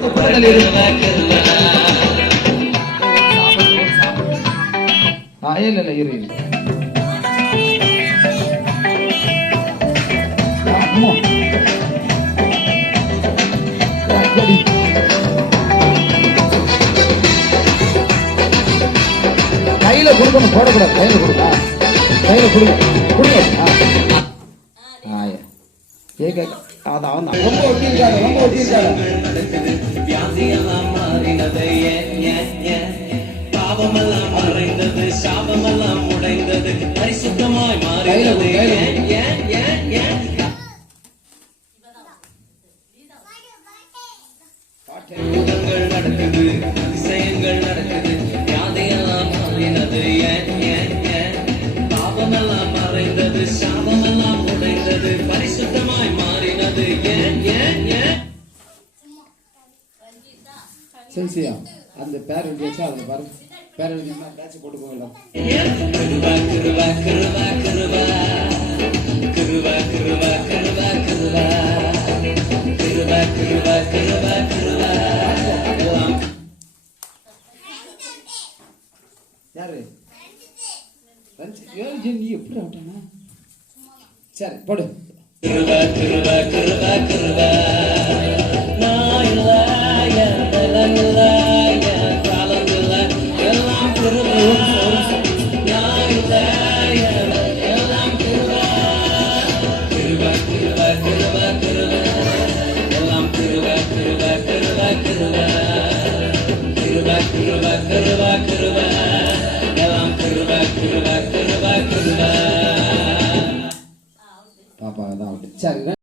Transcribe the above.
இல்ல இரு கையில கொடுக்கணும் போடக்கூடாது கையில கொடுங்க கையில கொடுங்க கொடுங்க ஏ ஆ, ஏக அதான் அவன் தான். ரொம்ப ஒட்டியிருக்காரு ரொம்ப ஒட்டியிருக்காரு மறைந்தது சாபமெல்லாம் உடைந்தது பரிசுத்தமாய் மாறினது. கையில ஏன் ஏன் ஏன் ஏன்? அற்புதங்கள் நடக்குது அதிசயங்கள் நடக்குது வியாதியெல்லாம் மாறினது. ஏன் ஏன் ஏன்? பாவமெல்லாம் மறைந்தது சாபமெல்லாம் உடைந்தது பரிசுத்தமாய் மாறினது. ஏன் ஏன் ஏன்? செல்சியா அந்த பேர் எழுதி வச்சா அதில் பாருங்க. பேர் எழுதி போட்டு போகலாம் கிருபா கிருபா கிருபா கிருபா கிருபா கிருபா கிருபா கிருபா கிருபா கிருபா கிருபா கிருபா யாரு நீ எப்படி சரி போடு. கிருபா கிருபா கிருபா கிருபா பாப்பா தான் சரி